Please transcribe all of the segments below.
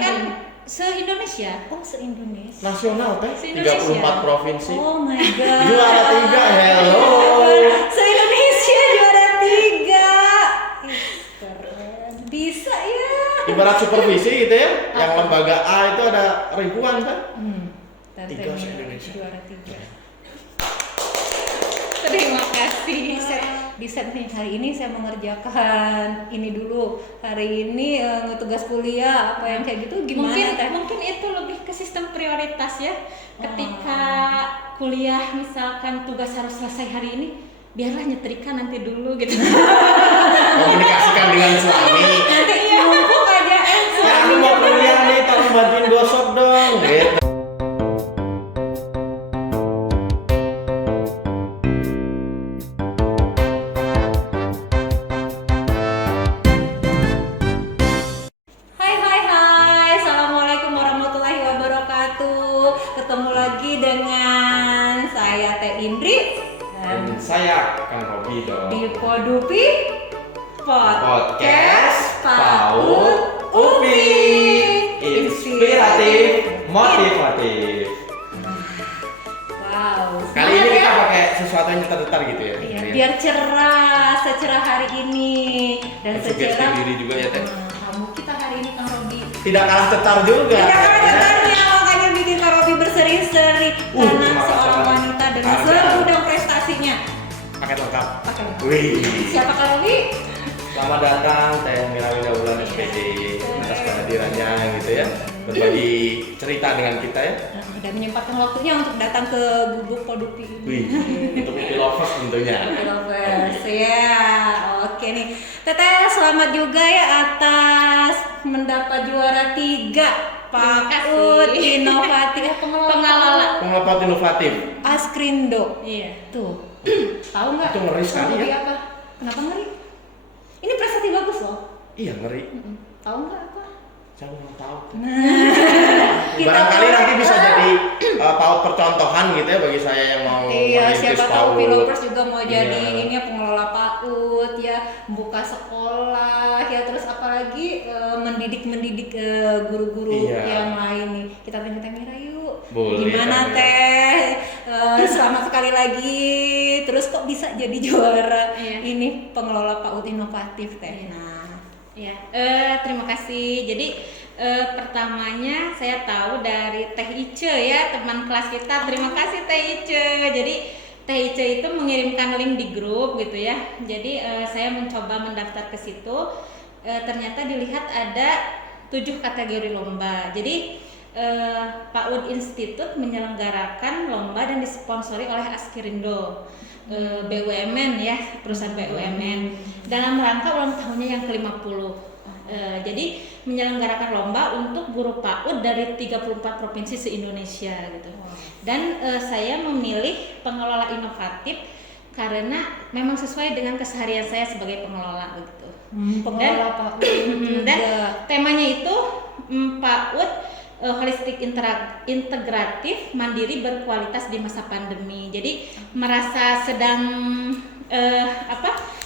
kan se-Indonesia. Oh, se-Indonesia. Nasional teh Se-Indonesia. 34 provinsi. Oh my god. Juara 3, hello. Se-Indonesia juara 3. Keren. Bisa ya. Ibarat supervisi gitu ya. Yang lembaga A itu ada ribuan kan? Tante 3 Mira se-Indonesia. juara 3. Terima kasih. Di set nih, hari ini saya mengerjakan ini dulu. Hari ini tugas kuliah apa yang kayak gitu gimana? Mungkin itu lebih ke sistem prioritas ya. Ketika kuliah misalkan tugas harus selesai hari ini, biarlah nyetrika nanti dulu gitu. Komunikasikan dengan suami. Nanti mumpung aja Ya, aku mau kuliah nih, tolong bantuin gosok dong. Gitu. Hai, Assalamualaikum warahmatullahi wabarakatuh. Ketemu lagi dengan saya Teh Indri Dan saya Kang Robi dong. di Podupi Podcast PAUD UPI. Inspiratif, motivatif. Wow. Kali ini kita pakai sesuatu yang cetar-cetar gitu ya. Iya, biar cerah, secerah hari ini dan Sugesti secerah diri juga ya Teh. kamu kita hari ini Kang Robi. Tidak kalah cetar juga. Tidak ada cetarnya, makanya bikin Kang Robi berseri-seri karena semangat seorang banget. wanita dengan Ada. segudang prestasinya. Paket lengkap. Pakai. Wih. Siapa Kang Robi? Selamat datang Teh Mira Widawulan SPD atas kehadirannya gitu ya. Berbagi cerita dengan kita ya. Dan menyempatkan waktunya untuk datang ke Gubuk Podupi ini. Wih, untuk UPI lovers tentunya. Lovers, ya, oke nih. Teteh selamat juga ya atas mendapat juara 3 PAUD inovatif Pengelola. Pengelola inovatif. Askrindo. Iya. Tuh, tahu nggak? Itu ngeri sekali Ngeri ya. apa? Kenapa ngeri? Ini prestasi bagus loh. Iya ngeri. Tahu nggak apa? Saya mau tahu. Kita Barangkali tahu. nanti bisa jadi PAUD percontohan gitu ya bagi saya yang mau Iya, merintis siapa tahu PAUD. Pilovers juga mau jadi Iya. ini ya, pengelola PAUD ya, buka sekolah ya, terus apalagi mendidik guru-guru Iya. yang lain nih. Kita tanya Teh Mira yuk. Boleh, Gimana Teh Mira. Teh? Selamat sekali lagi. Terus kok bisa jadi juara Iya. ini pengelola PAUD inovatif Teh? Nah, Ya, terima kasih. Jadi pertamanya saya tahu dari Teh Ice ya, teman kelas kita. Terima kasih Teh Ice. Jadi Teh Ice itu mengirimkan link di grup gitu ya. Jadi saya mencoba mendaftar ke situ. Ternyata dilihat ada 7 kategori lomba. Jadi PAUD Institute menyelenggarakan lomba dan disponsori oleh Askrindo. BUMN ya, perusahaan BUMN dalam rangka ulang tahunnya yang ke-50. Jadi menyelenggarakan lomba untuk guru PAUD dari 34 provinsi se-Indonesia gitu. Dan saya memilih pengelola inovatif karena memang sesuai dengan keseharian saya sebagai pengelola begitu. pengelola PAUD Dan juga. temanya itu PAUD holistik integratif mandiri berkualitas di masa pandemi. Jadi merasa sedang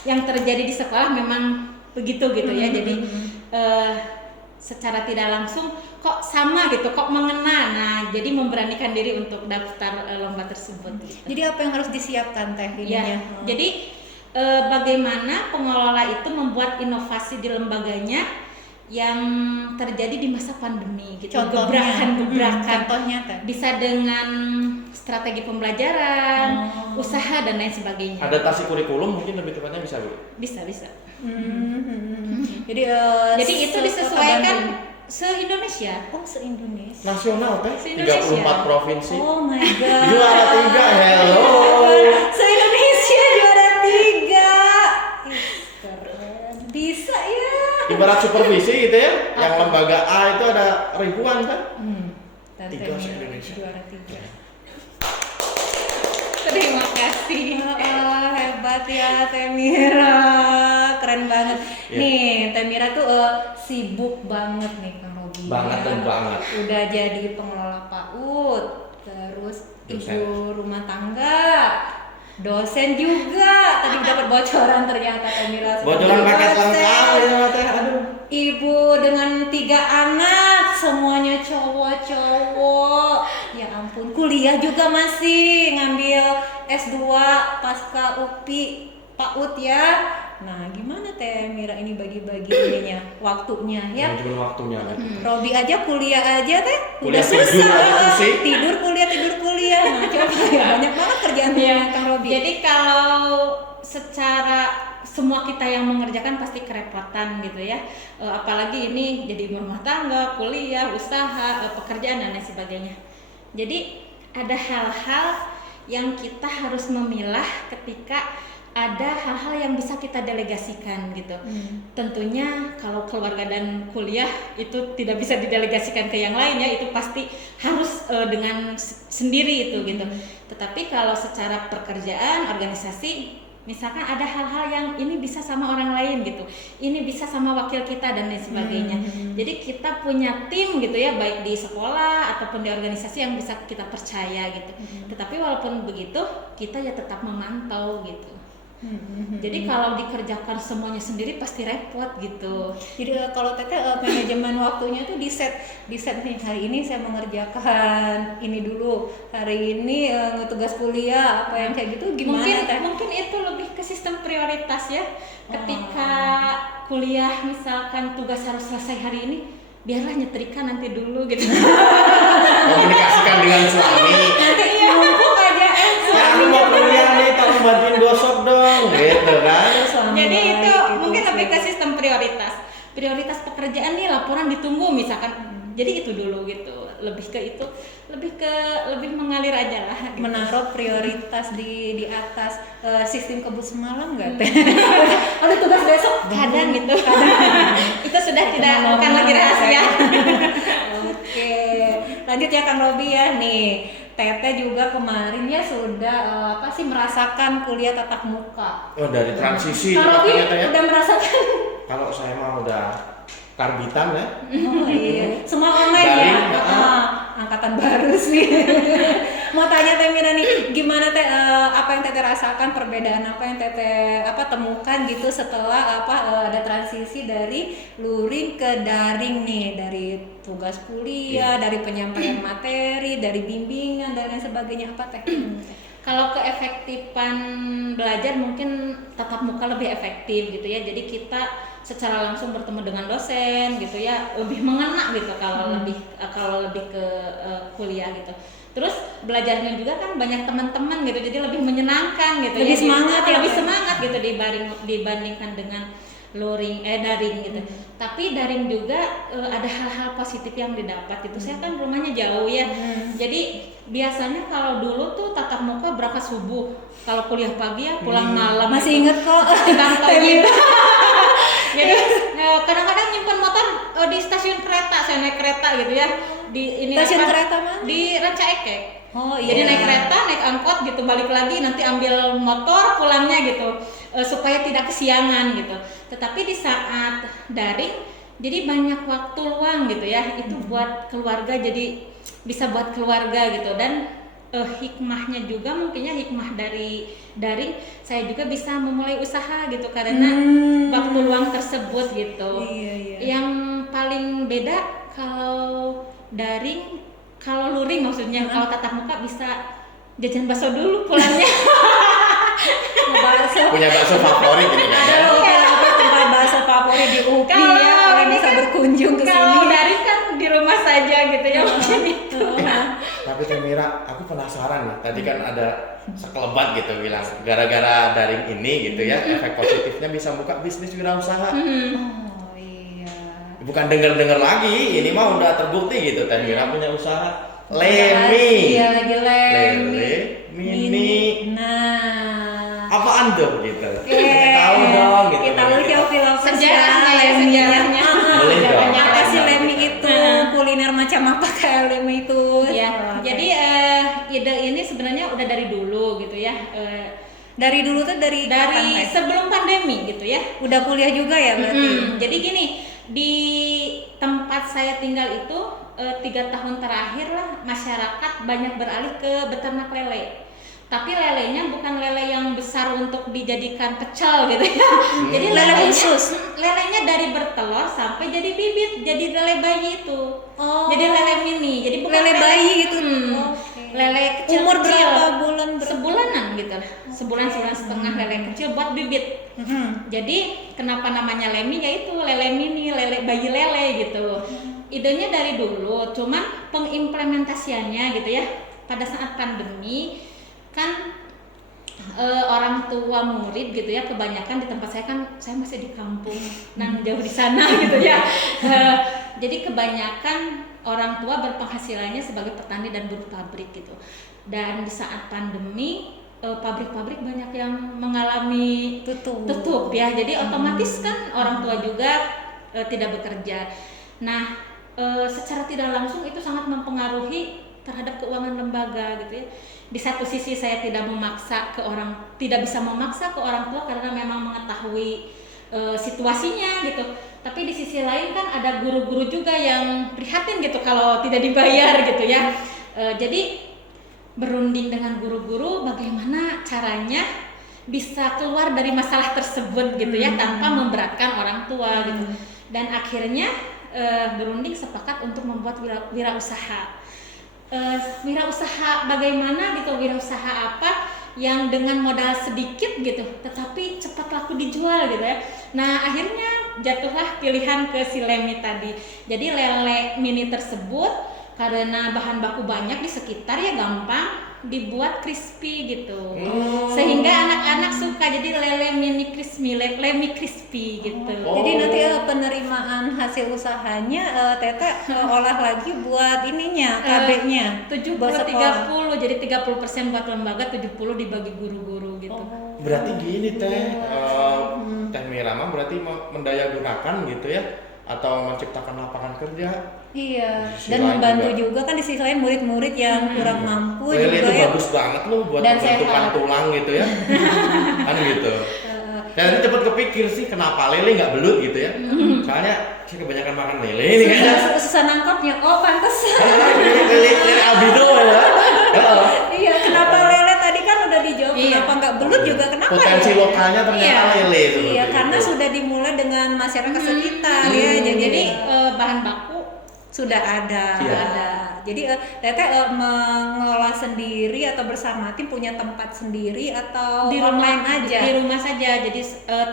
yang terjadi di sekolah memang begitu gitu ya. Jadi secara tidak langsung kok sama gitu, kok mengena. Nah, jadi memberanikan diri untuk daftar lomba tersebut. Gitu. Jadi apa yang harus disiapkan Teh Ya, ininya? jadi bagaimana pengelola itu membuat inovasi di lembaganya yang terjadi di masa pandemi gitu. Contohnya, Gebrakan contohnya Teh. bisa dengan strategi pembelajaran, usaha dan lain sebagainya. Adaptasi kurikulum mungkin lebih tepatnya bisa Bu. Bisa. Jadi Jadi itu disesuaikan se-Indonesia. Oh, se-Indonesia. Nasional Teh Se-Indonesia. 34 provinsi. Oh my god. Juara 3, hello. Se-Indonesia juara 3. Keren. Bisa ya. Ibarat supervisi gitu ya. Yang lembaga A itu ada ribuan kan? Tante 3 Mira se-Indonesia. juara 3. Terima kasih. Hebat ya Teh Mira. Keren banget. Iya. Nih, Teh Mira tuh sibuk banget nih Kang Robi. Banget dan banget. Udah jadi pengelola PAUD, terus Dosen. ibu rumah tangga, dosen juga. Tadi dapat bocoran ternyata Teh Mira sebagai Bocoran paket dosen. lengkap ya Teh. Aduh. Ibu dengan 3 anak, kuliah juga masih ngambil S2 pasca UPI PAUD ya. Nah, gimana Teh Mira ini bagi-bagi ininya, waktunya ya? Manajemen waktunya kan. Robi aja kuliah aja Teh, udah Kuliah tidur susah. aja pusing. Tidur kuliah. Nah, coba ya banyak banget kerjaannya Kang Robi. Jadi kalau secara semua kita yang mengerjakan pasti kerepotan gitu ya. Apalagi ini jadi ibu rumah tangga, kuliah, usaha, pekerjaan dan lain sebagainya. Jadi ada hal-hal yang kita harus memilah ketika ada hal-hal yang bisa kita delegasikan gitu. Tentunya kalau keluarga dan kuliah itu tidak bisa didelegasikan ke yang lain ya, itu pasti harus dengan sendiri itu gitu. Tetapi kalau secara pekerjaan, organisasi, misalkan ada hal-hal yang ini bisa sama orang lain gitu, ini bisa sama wakil kita dan lain sebagainya. Jadi kita punya tim gitu ya, baik di sekolah ataupun di organisasi yang bisa kita percaya gitu. Tetapi walaupun begitu, kita ya tetap memantau gitu. Jadi kalau dikerjakan semuanya sendiri pasti repot gitu. Jadi kalau Teteh manajemen waktunya tuh di set nih, hari ini saya mengerjakan ini dulu, hari ini tugas kuliah apa yang kayak gitu gimana Teh? Mungkin itu lebih ke sistem prioritas ya. Ketika kuliah misalkan tugas harus selesai hari ini, biarlah nyetrika nanti dulu gitu. Komunikasikan dengan suami. Nanti numpuk aja Aku mau kuliah nih, tolong bantuin gosok dong, gitu kan? Jadi itu mungkin lebih ke sistem prioritas. Prioritas pekerjaan nih laporan ditunggu misalkan. Jadi itu dulu gitu. Lebih mengalir aja lah. Gitu. menaruh prioritas di atas sistem kebut semalam nggak Teh? Ada tugas besok Kadang gitu. Itu sudah tidak bukan lagi rahasia. Oke, lanjut ya Kang Robi ya nih. Teteh juga kemarin ya sudah merasakan kuliah tatap muka. Oh, dari transisi Kang Robi katanya, Teh, ya? udah merasakan? Kalau saya mah udah karbitan ya. Oh iya, semua online ya. Daring, Angkatan baru sih. Mau tanya Teh Mira nih, gimana Teh apa yang Teteh rasakan, perbedaan apa yang Teteh temukan gitu setelah ada transisi dari luring ke daring nih, dari tugas kuliah, dari penyampaian materi, dari bimbingan dan lain sebagainya apa Teh? Kalau keefektifan belajar mungkin tatap muka lebih efektif gitu ya. Jadi kita secara langsung bertemu dengan dosen gitu ya, lebih mengena gitu kalau lebih ke kuliah gitu. Terus belajarnya juga kan banyak teman-teman gitu, jadi lebih menyenangkan gitu. Lebih ya. semangat ya, lebih Pak? semangat gitu dibandingkan dengan daring gitu. Tapi daring juga ada hal-hal positif yang didapat gitu. Saya kan rumahnya jauh ya. Jadi biasanya kalau dulu tuh tatap muka berangkat subuh. Kalau kuliah pagi ya pulang malam. Masih gitu. inget kok. Bangkau gitu. Jadi kadang-kadang nyimpen motor di stasiun kereta, saya naik kereta gitu ya. Stasiun kereta mana? Di Ranca Ekek. Oh iya. Jadi naik kereta, naik angkot gitu, balik lagi nanti ambil motor pulangnya gitu, supaya tidak kesiangan gitu. Tetapi di saat daring, jadi banyak waktu luang gitu ya, itu buat keluarga, jadi bisa buat keluarga gitu. Dan hikmahnya juga mungkinnya hikmah dari daring, saya juga bisa memulai usaha gitu karena waktu luang tersebut gitu. Iya. Yang paling beda kalau daring, kalau luring maksudnya, kalau tatap muka bisa jajan bakso dulu pulangnya. Punya bakso favorit gitu kan? Ada ya? loh beberapa tempat bakso favorit di UPI ya, orang bisa berkunjung ke Kalau sini. daring kan di rumah saja gitu ya mungkin itu. Tapi Teh Mira, aku penasaran nih. Tadi kan ada sekelebat gitu bilang gara-gara daring ini gitu ya, efek positifnya bisa buka bisnis wirausaha. Oh iya. Bukan denger-denger lagi, ini mah udah terbukti gitu. Teh Mira punya usaha Lemi. Iya lagi Lemi. Lele Mini. Nah. Apaan tuh gitu? Oke. Tahu dong gitu. Kita lihat ya film Sejarahnya ya, sejarahnya. Boleh dong. Apa sih Lemi itu? Kuliner macam apa kayak Lemi itu? Ya, Oh, jadi ide ini sebenarnya udah dari dulu gitu ya. dari dulu tuh dari kapan, Teh? Sebelum pandemi gitu ya. Udah kuliah juga ya berarti? Jadi gini, di tempat saya tinggal itu 3 tahun terakhir lah masyarakat banyak beralih ke beternak lele. Tapi lelenya bukan lele yang besar untuk dijadikan pecel gitu ya. Jadi Lele lelenya, khusus? lelenya dari bertelur sampai jadi bibit, jadi lele bayi itu. Oh. Jadi lele mini. Jadi bukan Lele bayi gitu. Hmm. Oke. Lele umur kecil. berapa bulan? Sebulanan gitu lah, sebulan setengah lele kecil buat bibit. Jadi kenapa namanya Lemi, yaitu lele mini, lele bayi lele gitu. Idenya dari dulu, cuman pengimplementasiannya gitu ya. Pada saat pandemi kan orang tua murid gitu ya, kebanyakan di tempat saya kan, saya masih di kampung dan jauh di sana gitu ya. Jadi kebanyakan orang tua berpenghasilannya sebagai petani dan buruh pabrik gitu. Dan di saat pandemi pabrik-pabrik banyak yang mengalami tutup ya. Jadi otomatis kan orang tua juga tidak bekerja. Nah, secara tidak langsung itu sangat mempengaruhi terhadap keuangan lembaga gitu ya. Di satu sisi saya tidak bisa memaksa ke orang tua karena memang mengetahui situasinya gitu. Tapi di sisi lain kan ada guru-guru juga yang prihatin gitu kalau tidak dibayar gitu ya. Jadi berunding dengan guru-guru bagaimana caranya bisa keluar dari masalah tersebut gitu ya, tanpa memberatkan orang tua gitu. Dan akhirnya berunding sepakat untuk membuat wirausaha. Wirausaha bagaimana gitu, wirausaha apa yang dengan modal sedikit gitu tetapi cepat laku dijual gitu ya. Nah, akhirnya jatuhlah pilihan ke si Lemi tadi. Jadi lele mini tersebut karena bahan baku banyak di sekitar ya, gampang dibuat crispy gitu. Sehingga anak-anak suka, jadi lele mini crispy, Lemi crispy gitu. Jadi nanti penerimaan hasil usahanya Tete olah lagi buat ininya, KB-nya 70-30, jadi 30% buat lembaga, 70 dibagi guru-guru gitu. Berarti gini Teh, Teh Mira mah berarti mendayagunakan gitu ya, atau menciptakan lapangan kerja. Iya, Sisi dan lain membantu juga. juga kan di sisi lain murid-murid yang kurang mampu Lele juga itu ya. bagus banget loh buat Dan pembentukan sehat. tulang gitu ya. Kan gitu. Dan ini cepet kepikir sih kenapa lele nggak belut gitu ya. Soalnya saya kebanyakan makan lele ini kan. Susah nangkapnya. Oh, pantes. Lele albino ya. Heeh. Iya, kenapa lele tadi kan udah dijawab, Iya. kenapa nggak belut juga kenapa Potensi ya? lokalnya ternyata lele seperti Iya, karena itu. sudah dimulai dengan masyarakat sekitar ya. Jadi bahan baku sudah ada. Iya. Jadi Tete mengelola sendiri atau bersama tim, punya tempat sendiri atau di online rumah aja? di rumah saja. Jadi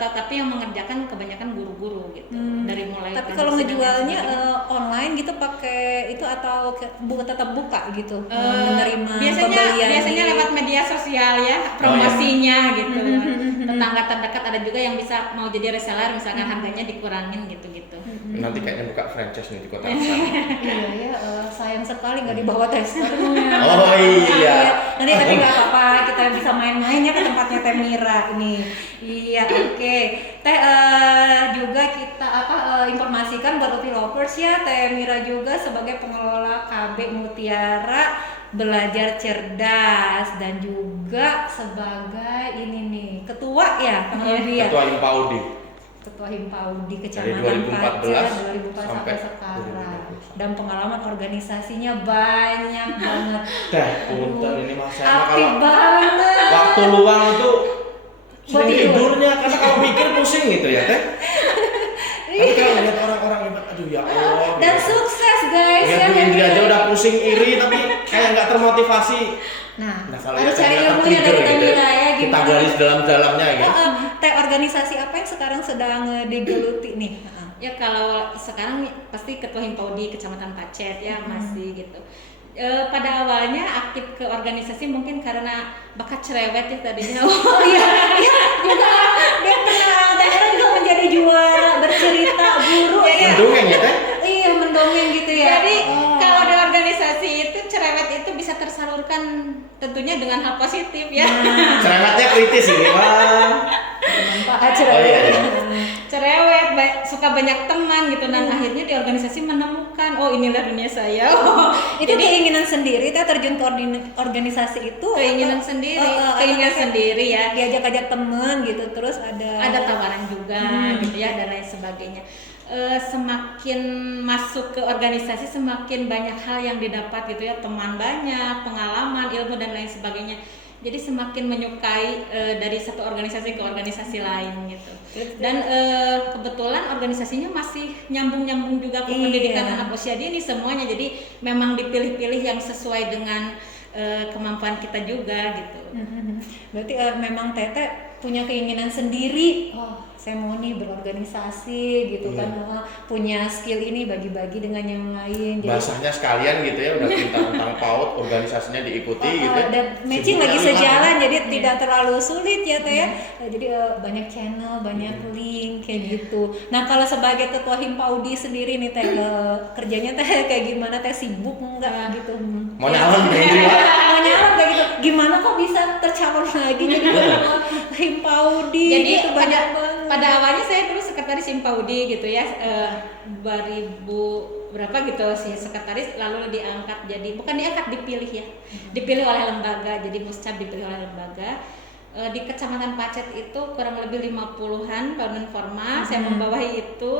tapi yang mengerjakan kebanyakan guru-guru gitu. Dari mulai Tapi kalau produksi dan ngejualnya sebagainya. online gitu pakai itu atau tetap buka gitu, menerima biasanya pembelian lewat media sosial ya, promosinya gitu. Tetangga terdekat ada juga yang bisa mau jadi reseller, misalkan harganya dikurangin gitu-gitu. Nanti kayaknya buka franchise nih di kota besar. Iya ya, sayang sekali nggak dibawa tester. Oh iya. Nanti tapi nggak apa-apa, kita bisa main-mainnya ke tempatnya Teh Mira ini. Iya, oke. Teh juga kita informasikan buat Uti Lovers ya, Teh Mira juga sebagai pengelola KB Mutiara Belajar Cerdas dan juga sebagai ini nih ketua ya, Ketua Himpaudi. Ketua Himpaudi Dari Kecamatan 2014 Pacet 2014 sampai sampai sekarang. 2021. Dan pengalaman organisasinya banyak banget. Teh, punten ini mas saya Aktif kalau banget. waktu luang itu Buat sering tidur. tidurnya karena kalau mikir pusing gitu ya Teh. Tapi kalau lihat orang-orang hebat, aduh ya Allah. Dan gitu. sukses guys Lihat ya. Bu Indri aja udah pusing iri tapi kayak nggak termotivasi. Nah, Kalau harus lihat cari ternyata ilmunya dari trigger Teh gitu Mira ya Kita gimana. garis dalam-dalamnya ya. Teh, organisasi apa yang sekarang sedang digeluti nih? Ya kalau sekarang pasti Ketua Himpaudi Kecamatan Pacet ya masih gitu. Pada awalnya aktif ke organisasi mungkin karena bakat cerewet ya tadinya. Oh iya, iya juga dia pernah Teh Mira juga menjadi juara bercerita guru ya. Mendongeng ya Teh. Iya, mendongeng gitu ya. Jadi kalau di organisasi itu cerewet itu bisa tersalurkan tentunya dengan hal positif ya. Cerewetnya kritis ini Bang. Manfaat Oh iya, iya. Cerewet, suka banyak teman gitu, dan akhirnya di organisasi menemukan oh inilah dunia saya. Itu keinginan sendiri, Teh terjun ke organisasi itu Keinginan atau- sendiri, atau keinginan kayak sendiri ya. diajak-ajak teman gitu, terus ada Tawaran juga gitu ya dan lain sebagainya. Semakin masuk ke organisasi semakin banyak hal yang didapat gitu ya, teman banyak, pengalaman, ilmu dan lain sebagainya. Jadi semakin menyukai dari satu organisasi ke organisasi lain gitu. Dan kebetulan organisasinya masih nyambung juga ke Iya. pendidikan anak usia dini semuanya. Jadi memang dipilih-pilih yang sesuai dengan kemampuan kita juga gitu. Berarti memang Teteh punya keinginan sendiri. Oh, saya mau nih berorganisasi gitu kan, punya skill ini bagi-bagi dengan yang lain. Jadi, bahasanya sekalian gitu ya, udah pintar tentang PAUD, organisasinya diikuti gitu. Dan matching Sibuk lagi kali sejalan, lah. jadi tidak terlalu sulit ya Teh ya. Jadi banyak channel, banyak link kayak gitu. Nah kalau sebagai ketua Himpaudi sendiri nih Teh, kerjanya Teh kayak gimana Teh, sibuk enggak gitu? Mau nyalon kayak gitu ya? Mau nyalon kayak gitu, gimana kok bisa tercalon lagi jadi ketua Himpaudi? Jadi gitu, banyak banget. pada awalnya saya dulu sekretaris Himpaudi gitu ya, 2000 berapa gitu sih sekretaris, lalu diangkat jadi, bukan diangkat, dipilih ya, dipilih oleh lembaga, jadi Muscap dipilih oleh lembaga. Di Kecamatan Pacet itu kurang lebih 50-an bangunan formal, saya membawahi itu,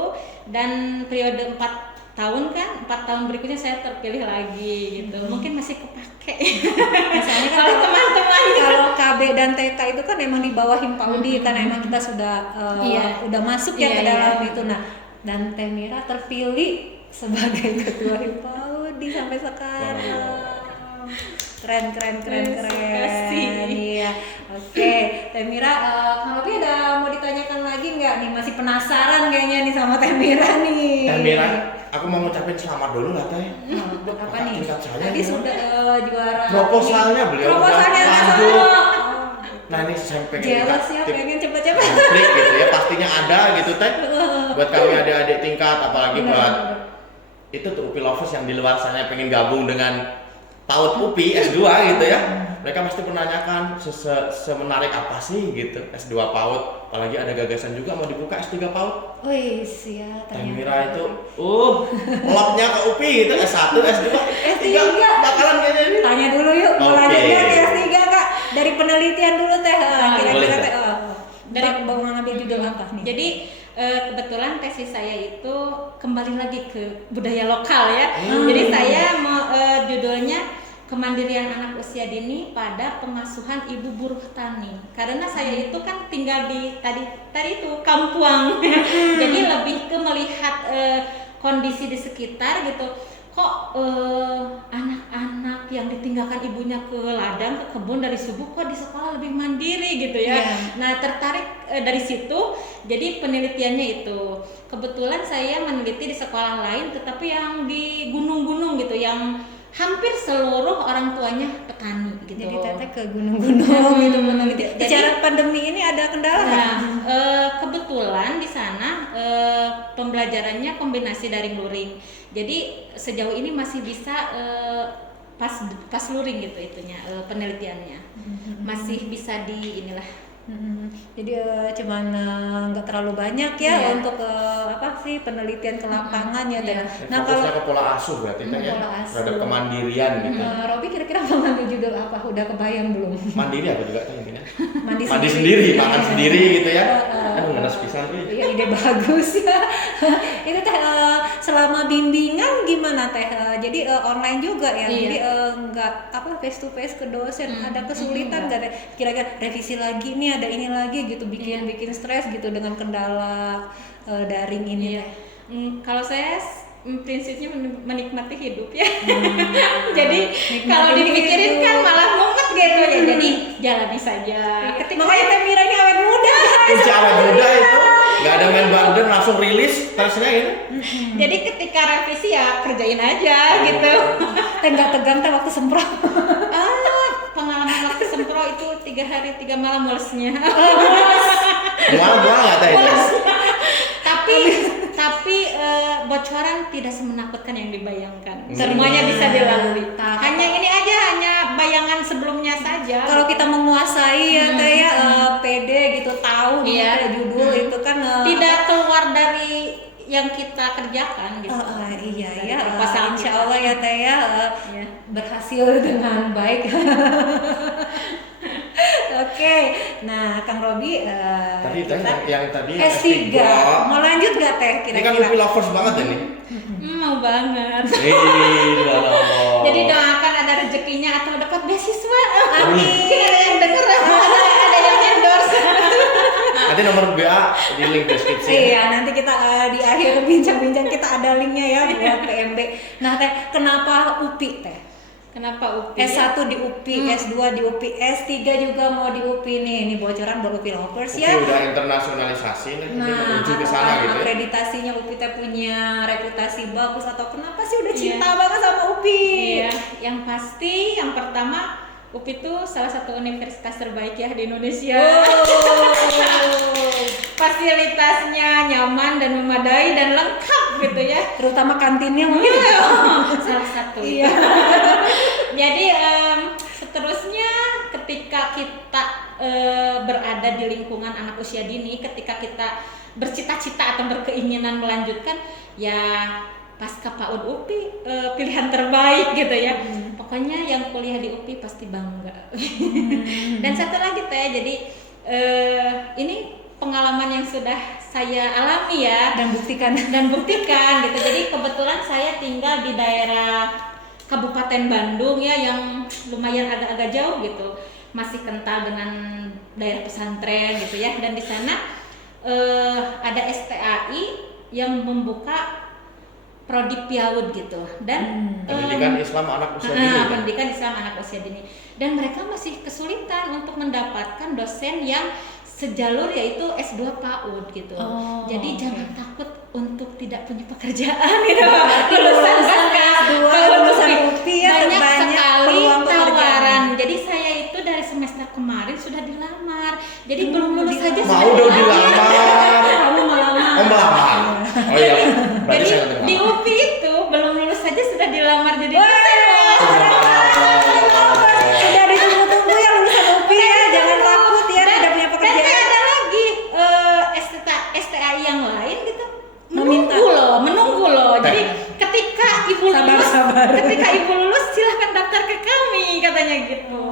dan periode 4 tahun kan, 4 tahun berikutnya saya terpilih lagi gitu, mungkin masih kepake. Misalnya kan Oleh teman-teman. kalau KB dan TK itu kan emang di bawah Himpaudi, karena emang kita sudah udah masuk ya ke dalam itu. Nah, dan Teh Mira terpilih sebagai ketua Himpaudi sampai sekarang. Keren. Iya. Oke, Teh Mira, kalau ada mau ditanyakan lagi nggak nih? Masih penasaran kayaknya nih sama Teh Mira nih. Teh Mira, aku mau ngucapin selamat dulu lah Teh. Buat apa Kakak nih? tingkat saya Tadi gimana? sudah juara. Proposalnya beliau Proposalnya udah nggak lanjut. sama. Nah ini saya pengen Jelas minta ya, tip pengen cepet-cepet. dan trik gitu ya, pastinya ada gitu Teh. Buat kami adik-adik tingkat, apalagi buat itu tuh UPI lovers yang di luar sana pengen gabung dengan PAUD UPI S2 gitu ya. Mereka pasti menanyakan semenarik apa sih gitu S2 PAUD, apalagi ada gagasan juga mau dibuka S3 PAUD. Wih, ya Teh Mira itu lobnya ke UPI gitu, S1, S2, S3 bakalan kayaknya ini. Tanya dulu yuk, mau Oke. lanjutnya ke S3 Kak. Dari penelitian dulu Teh, kira-kira boleh, Teh Dari mau ngambil judul apa nih? Jadi kebetulan tesis saya itu kembali lagi ke budaya lokal ya. Jadi saya judulnya Kemandirian Anak Usia Dini pada Pengasuhan Ibu Buruh Tani. Karena saya itu kan tinggal di tadi itu Kampuang. Jadi lebih ke melihat kondisi di sekitar gitu. Kok anak-anak yang ditinggalkan ibunya ke ladang, ke kebun dari subuh, kok di sekolah lebih mandiri gitu ya. Iya. Nah tertarik dari situ, jadi penelitiannya itu. Kebetulan saya meneliti di sekolah lain, tetapi yang di gunung-gunung gitu, yang hampir seluruh orang tuanya petani gitu. Jadi Teteh ke gunung-gunung gitu meneliti. Jadi- Secara pandemi ini ada kendala nggak? Nah, kebetulan di sana pembelajarannya kombinasi daring luring. Jadi sejauh ini masih bisa pas luring gitu itunya, penelitiannya. Masih bisa di inilah. Jadi cuman nggak terlalu banyak ya Iya. untuk apa sih penelitian ke lapangan ya Teh. Iya. Nah kalau Fokusnya ke pola asuh berarti Teh ya, pola asuh. terhadap kemandirian gitu. Robi kira-kira mau ngambil judul apa? Udah kebayang belum? Mandiri apa juga Teh intinya? Mandi Mandi sendiri, makan sendiri gitu ya. Heeh. Aduh ngenes pisan nih. Iya, ide bagus ya. Itu Teh selama bimbingan gimana Teh? Jadi online juga ya. Iya. Jadi nggak apa face to face ke dosen. Ada kesulitan nggak Teh? Kira-kira revisi lagi nih, ada ini lagi gitu, bikin stres gitu dengan kendala daring ini Iya. Teh. Kalau saya prinsipnya menikmati hidup ya. Jadi kalau Nikmatin dipikirin hidup. kan malah mumet gitu ya. Jadi jalani saja. Makanya Teh Mira ini awet muda. Kunci awet muda itu nggak ada main barden langsung rilis tesnya gitu. Jadi ketika revisi ya kerjain aja gitu. Teh nggak tegang Teh waktu semprot. Pengalaman waktu sempro itu 3 hari 3 malam mulesnya. Mual nggak Teh itu? tapi bocoran tidak semenakutkan yang dibayangkan. Hmm. Semuanya bisa dilalui. Nah, Hanya ini aja, hanya bayangan sebelumnya saja. Kalau kita menguasai ya Teh ya pede gitu, tahu gitu Iya. ya judul itu kan tidak keluar dari yang kita kerjakan gitu. iya Dari ya, proposal insya kita. Allah ya Teh ya Iya. berhasil dengan baik. Oke, nah Kang Robi Tadi Teh kita yang tadi S3 mau lanjut gak Teh Ini kan kira-kira? UPI lovers banget ya nih. Mau banget. Allah. Jadi doakan ada rezekinya atau dapat beasiswa. Amin. Mungkin ada yang denger, ada yang endorse. Nanti nomor BA di link deskripsi. Iya, nanti kita di akhir bincang-bincang kita ada linknya ya buat PMB. Nah Teh, kenapa UPI Teh? Kenapa UPI? S1 di UPI, S2 di UPI, S3 juga mau di UPI nih. Ini bocoran buat UPI lovers UPI ya. udah internasionalisasi nih, ini Nah, menuju ke sana apakah gitu ya. akreditasinya UPI teh punya reputasi bagus atau kenapa sih udah cinta Iya. banget sama UPI? Iya, yang pasti yang pertama UPI itu salah satu universitas terbaik ya di Indonesia. Fasilitasnya nyaman dan memadai dan lengkap gitu ya. Terutama kantinnya mungkin. Salah satu. Iya. Jadi seterusnya ketika kita berada di lingkungan anak usia dini, ketika kita bercita-cita atau berkeinginan melanjutkan, ya pasca PAUD UPI pilihan terbaik gitu ya. Pokoknya yang kuliah di UPI pasti bangga. Dan satu lagi Teh, jadi ini pengalaman yang sudah saya alami ya Dan buktikan. gitu. Jadi kebetulan saya tinggal di daerah Kabupaten Bandung ya, yang lumayan agak-agak jauh gitu, masih kental dengan daerah pesantren gitu ya. Dan di sana ada STAI yang membuka prodi PIAUD gitu, dan Pendidikan Islam anak usia dini. Kan? pendidikan Islam anak usia dini, dan mereka masih kesulitan untuk mendapatkan dosen yang sejalur, yaitu S2 PAUD gitu. Oh, Jadi oke. jangan takut untuk tidak punya pekerjaan gitu. Berarti lulusan S2, lulusan UPI ya, banyak terbanyak sekali peluang pekerjaan. tawaran. Jadi saya itu dari semester kemarin sudah dilamar. Jadi belum lulus saja sudah Mau dong dilamar. Kamu melamar. Oh melamar. Oh iya. Berarti Jadi saya di ngerti. UPI itu belum lulus saja sudah dilamar jadi Wah, dosen. Sudah ditunggu-tunggu ya lulusan UPI ya, jangan takut ya tidak punya Dan pekerjaan. ada lagi STAI yang lain gitu Meminta. menunggu loh. Jadi ketika ibu lulus, Sabar. ketika ibu lulus silahkan daftar ke kami katanya gitu.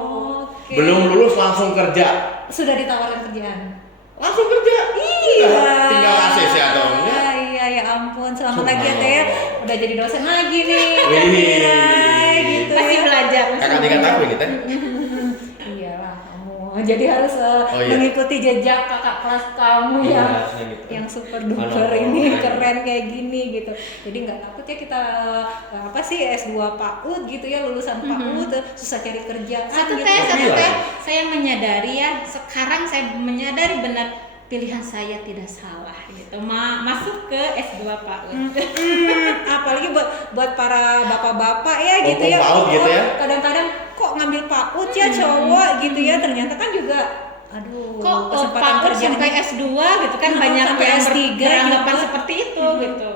Oke. Belum lulus langsung kerja. Sudah ditawarkan kerjaan. Langsung kerja. Iya. Tinggal ACC atau enggak. Iya ya ampun, selamat Subhanallah. lagi ya Teh. Udah jadi dosen lagi nih. Wih. Gitu Masih ya. belajar. Kakak tingkat aku ini teh. Iyalah kamu. Jadi harus Oh, iya. mengikuti jejak kakak kelas kamu Iya, ya. harusnya gitu. Yang super duper Halo, ini keren. keren kayak gini gitu. Jadi nggak takut ya kita apa sih S2 PAUD gitu ya, lulusan PAUD susah cari kerjaan Satu gitu. Iya. teh, saya menyadari ya, sekarang saya menyadari benar pilihan saya tidak salah gitu. Masuk ke S2 PAUD. Apalagi buat para bapak-bapak ya gitu Pom-pom ya. PAUD gitu ya. Kadang-kadang kok ngambil PAUD ya cowok gitu ya, ternyata kan juga aduh Kok kesempatan PAUD kerjaan sampai S2 gitu kan, Nah, banyak sampai yang S3 beranggapan juga. seperti itu gitu.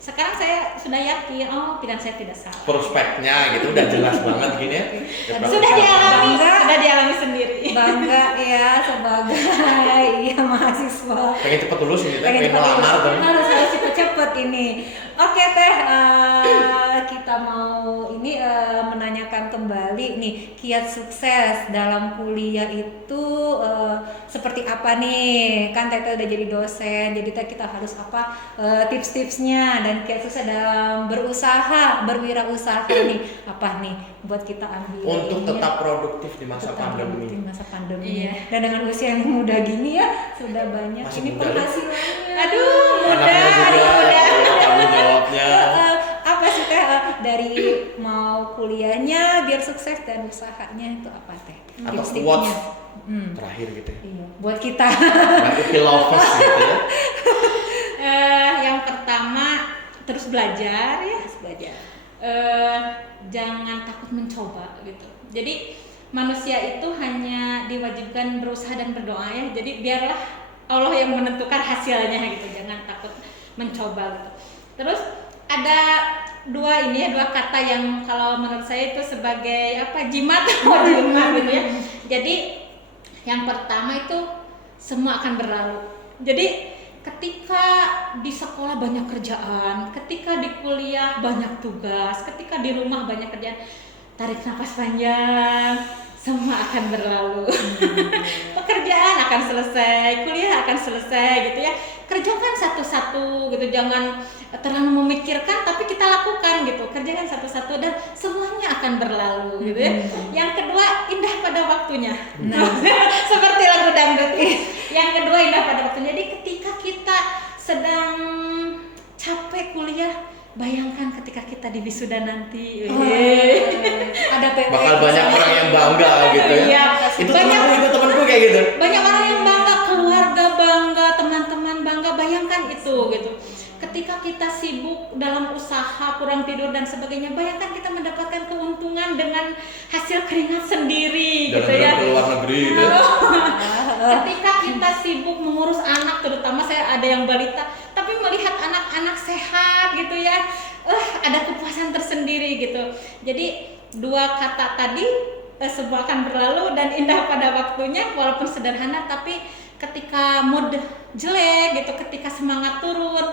Sekarang saya sudah yakin, oh pilihan saya tidak salah. Prospeknya gitu udah jelas banget gini ya. Sudah dialami, Bangga. sudah dialami sendiri. bangga ya sebagai iya mahasiswa. Pengen cepet lulus gitu, Pengen pengen cepet melamar lulus. tuh. harus cepet-cepet ini. Oke Teh, kita mau ini menanyakan kembali nih, kiat sukses dalam kuliah itu seperti apa nih? Kan Teteh udah jadi dosen, jadi Teh kita harus apa tips-tipsnya dan kiat sukses dalam berusaha, berwirausaha nih apa nih buat kita ambil Untuk ini tetap ya. produktif di masa Tetap pandemi. produktif di masa pandemi. Iya. Dan dengan usia yang muda gini ya sudah banyak Masih ini muda, penghasilannya. Aduh, Anaknya juga, tanggung jawabnya. Apa sih Teh dari mau kuliahnya biar sukses dan usahanya itu apa Teh? Atau Tips-tipsnya. quotes Hmm. terakhir gitu ya. Iya, buat kita. Nah, UPI lovers gitu ya. Yang pertama terus belajar ya. Harus belajar. Jangan takut mencoba gitu. Jadi manusia itu hanya diwajibkan berusaha dan berdoa ya. Jadi biarlah Allah yang menentukan hasilnya gitu. Jangan takut mencoba gitu. Terus ada dua kata yang kalau menurut saya itu sebagai jimat jimat gitu ya. Jadi yang pertama itu semua akan berlalu. Jadi ketika di sekolah banyak kerjaan, ketika di kuliah banyak tugas, ketika di rumah banyak kerjaan, tarik nafas panjang, semua akan berlalu. Pekerjaan akan selesai, kuliah akan selesai gitu ya. Kerjakan satu-satu gitu, jangan terlalu memikirkan tapi kita lakukan gitu. Kerjakan satu-satu dan semuanya akan berlalu gitu ya. Yang kedua, indah pada waktunya. Seperti lagu dangdut. Yang kedua, indah pada waktunya. Jadi ketika kita sedang capek kuliah, bayangkan ketika kita di wisuda nanti. Ada PT. Bakal banyak orang yang bangga gitu ya. Iya, Itu banyak temanku kayak gitu. banyak orang yang bangga, keluarga bangga, teman-teman bangga. Bayangkan itu gitu. Ketika kita sibuk dalam usaha, kurang tidur dan sebagainya, bayangkan kita mendapatkan keuntungan dengan hasil keringat sendiri gitu ya. Jalan-jalan ke luar negeri gitu. Ketika kita sibuk mengurus anak, terutama saya ada yang balita, tapi melihat anak-anak sehat gitu ya, ada kepuasan tersendiri gitu. Jadi dua kata tadi, semua akan berlalu dan indah pada waktunya, walaupun sederhana, tapi ketika mood jelek gitu, ketika semangat turun,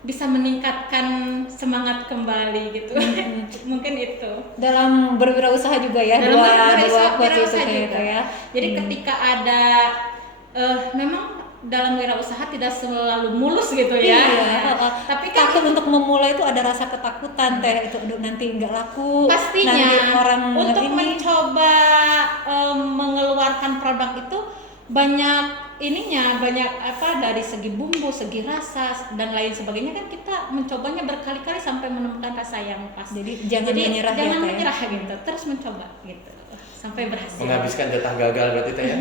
bisa meningkatkan semangat kembali gitu. Mungkin itu. Dalam berwirausaha juga ya, Dalam dua quotes berwirausaha itu juga. ya. Jadi ketika ada memang dalam wirausaha tidak selalu mulus gitu ya. Iya. Tapi kan Takut untuk memulai itu ada rasa ketakutan teh, itu aduh nanti nggak laku. pastinya Nanti orang untuk ini. mencoba mengeluarkan produk itu banyak ininya, banyak dari segi bumbu, segi rasa dan lain sebagainya, kan kita mencobanya berkali-kali sampai menemukan rasa yang pas. Jadi jangan menyerah ya, jangan Teh. menyerah gitu, terus mencoba gitu sampai berhasil. Menghabiskan jatah gagal berarti teh ya.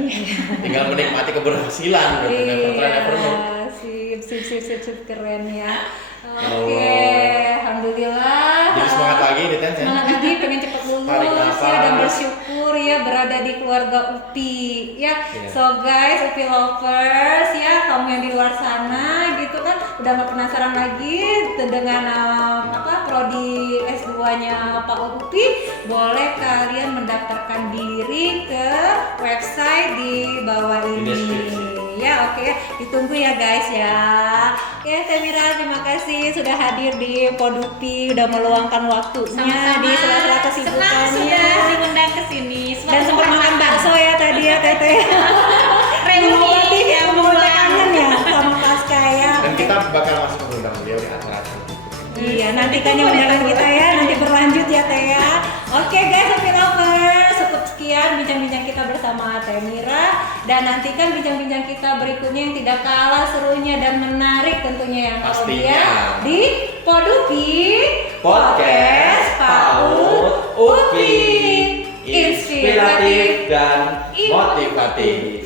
Tinggal menikmati keberhasilan berarti never try never know. Sip, keren ya. Ya Oke, Allah. alhamdulillah. Jadi semangat lagi nih teh. Semangat lagi, pengen cepet Tarik lulus nafas. ya, dan bersyukur ya berada di keluarga UPI ya. Iya. So guys, UPI lovers ya, kamu yang di luar sana gitu kan udah gak penasaran lagi dengan prodi S2-nya Pak UPI, boleh kalian mendaftarkan diri ke website di bawah Di ini. deskripsi. Ya oke, ditunggu ya guys ya. Oke, Teh Mira, terima kasih sudah hadir di Podupi, udah meluangkan waktunya Sama-sama. di sela-sela Senang kesibukannya. sudah diundang ke sini. Dan sempat makan bakso ya tadi ya Teteh. Reuni yang mulai kangen ya sama Pasca ya. Dan kita bakal masuk mengundang beliau di acara selanjutnya. Iya, nantikan yang undangan kita ya, nanti berlanjut ya Teh ya. Oke guys, Happy Lovers, cukup sekian bincang-bincang kita bersama Teh Mira, dan nantikan bincang-bincang kita berikutnya yang tidak kalah serunya dan menarik tentunya yang Pastinya. di Podupi Podcast PAUD UPI, inspiratif dan motivatif.